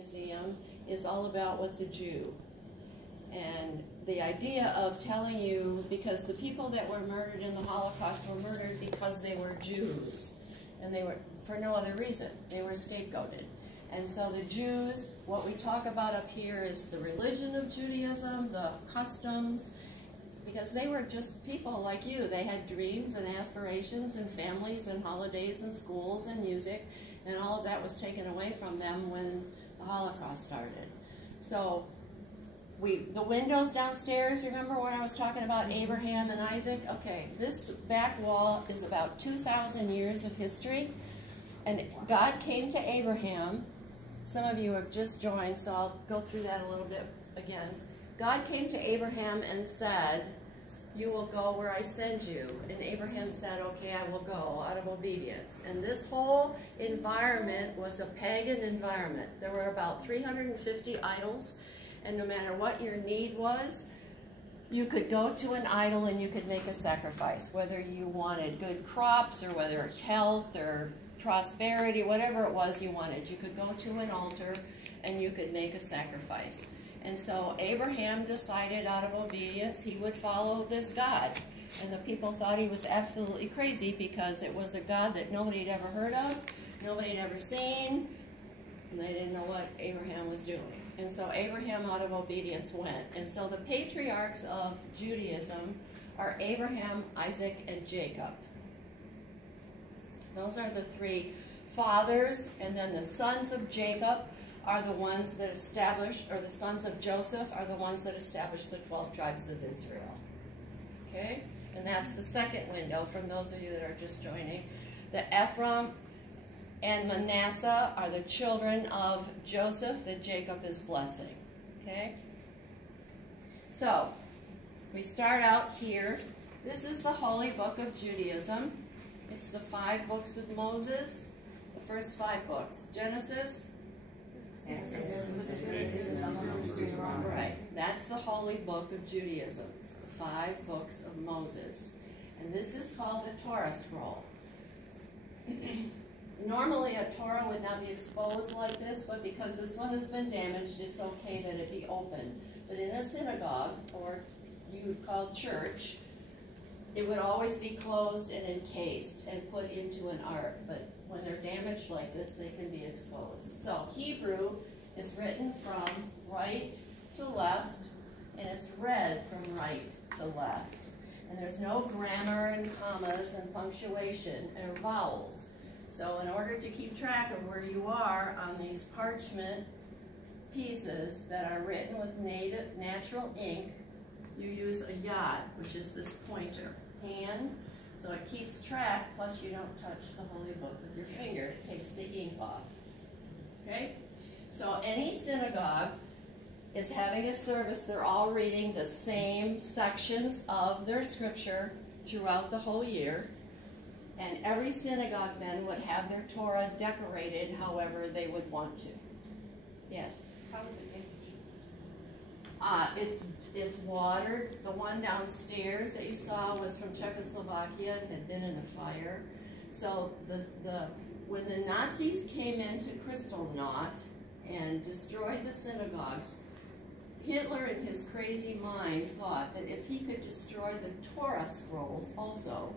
Museum is all about what's a Jew. And the idea of telling you, because the people that were murdered in the Holocaust were murdered because they were Jews. And they were, for no other reason, they were scapegoated. And so the Jews, what we talk about up here is the religion of Judaism, the customs, because they were just people like you. They had dreams and aspirations and families and holidays and schools and music, and all of that was taken away from them when the Holocaust started. So the windows downstairs, remember when I was talking about Abraham and Isaac? Okay, this back wall is about 2,000 years of history, and God came to Abraham. Some of you have just joined, so I'll go through that a little bit again. God came to Abraham and said, "You will go where I send you." And Abraham said, "Okay, I will go," out of obedience. And this whole environment was a pagan environment. There were about 350 idols, and no matter what your need was, you could go to an idol and you could make a sacrifice, whether you wanted good crops or whether health or prosperity, whatever it was you wanted. You could go to an altar and you could make a sacrifice. And so Abraham decided out of obedience he would follow this God. And the people thought he was absolutely crazy because it was a God that nobody had ever heard of, nobody had ever seen, and they didn't know what Abraham was doing. And so Abraham out of obedience went. And so the patriarchs of Judaism are Abraham, Isaac, and Jacob. Those are the three fathers, and then the sons of Jacob are the ones that established, or the sons of Joseph are the ones that established the 12 tribes of Israel. Okay? And that's the second window from those of you that are just joining. The Ephraim and Manasseh are the children of Joseph that Jacob is blessing. Okay? So, we start out here. This is the Holy Book of Judaism. It's the 5 books of Moses, the first 5 books. Genesis. Right. That's the Holy Book of Judaism, the 5 books of Moses. And this is called the Torah scroll. Normally a Torah would not be exposed like this, but because this one has been damaged, it's okay that it be open. But in a synagogue, or you would call church, it would always be closed and encased and put into an ark. But when they're damaged like this, they can be exposed. So Hebrew is written from right to left, and it's read from right to left. And there's no grammar and commas and punctuation or vowels. So in order to keep track of where you are on these parchment pieces that are written with natural ink, you use a yod, which is this pointer hand, so it keeps track, plus you don't touch the Holy Book with your finger. It takes the ink off. Okay? So any synagogue is having a service. They're all reading the same sections of their scripture throughout the whole year. And every synagogue then would have their Torah decorated however they would want to. Yes? How is it made? It's watered. The one downstairs that you saw was from Czechoslovakia and had been in a fire. So when the Nazis came into Kristallnacht and destroyed the synagogues, Hitler in his crazy mind thought that if he could destroy the Torah scrolls also,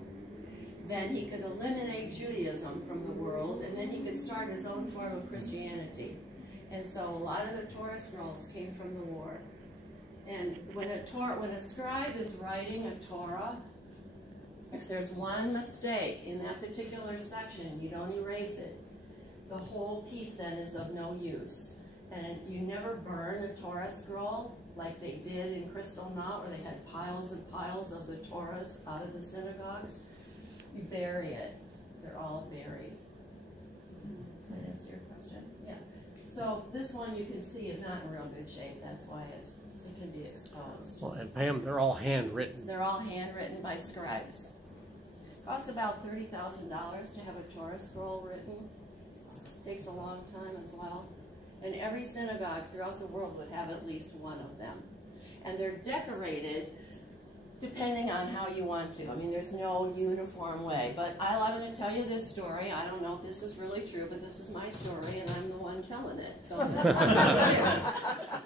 then he could eliminate Judaism from the world, and then he could start his own form of Christianity. And so a lot of the Torah scrolls came from the war. And when a scribe is writing a Torah, if there's one mistake in that particular section, you don't erase it. The whole piece then is of no use. And you never burn the Torah scroll like they did in Kristallnacht, where they had piles and piles of the Torahs out of the synagogues. You bury it. They're all buried. Does that answer your question? Yeah. So this one you can see is not in real good shape. That's why it can be exposed. Well, and Pam, they're all handwritten. They're all handwritten by scribes. It costs about $30,000 to have a Torah scroll written. Takes a long time as well. And every synagogue throughout the world would have at least one of them. And they're decorated depending on how you want to. I mean, there's no uniform way. But I'm going to tell you this story. I don't know if this is really true, but this is my story, and I'm the one telling it. So this is what I do.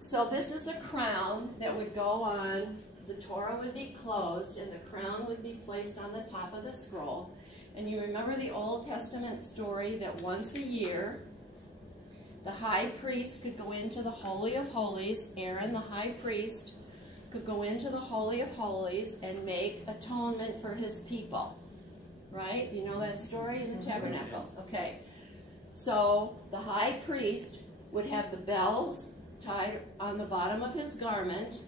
So this is a crown that would go on. The Torah would be closed, and the crown would be placed on the top of the scroll. And you remember the Old Testament story that once a year, the high priest could go into the Holy of Holies. Aaron, the high priest, could go into the Holy of Holies and make atonement for his people. Right? You know that story in the Tabernacles? Okay. So the high priest would have the bells tied on the bottom of his garment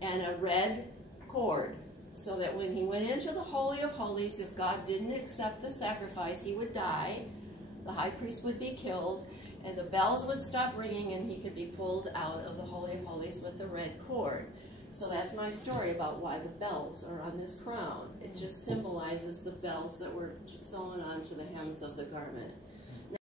and a red cord, so that when he went into the Holy of Holies, if God didn't accept the sacrifice, he would die, the high priest would be killed, and the bells would stop ringing, and he could be pulled out of the Holy of Holies with the red cord. So that's my story about why the bells are on this crown. It just symbolizes the bells that were sewn onto the hems of the garment.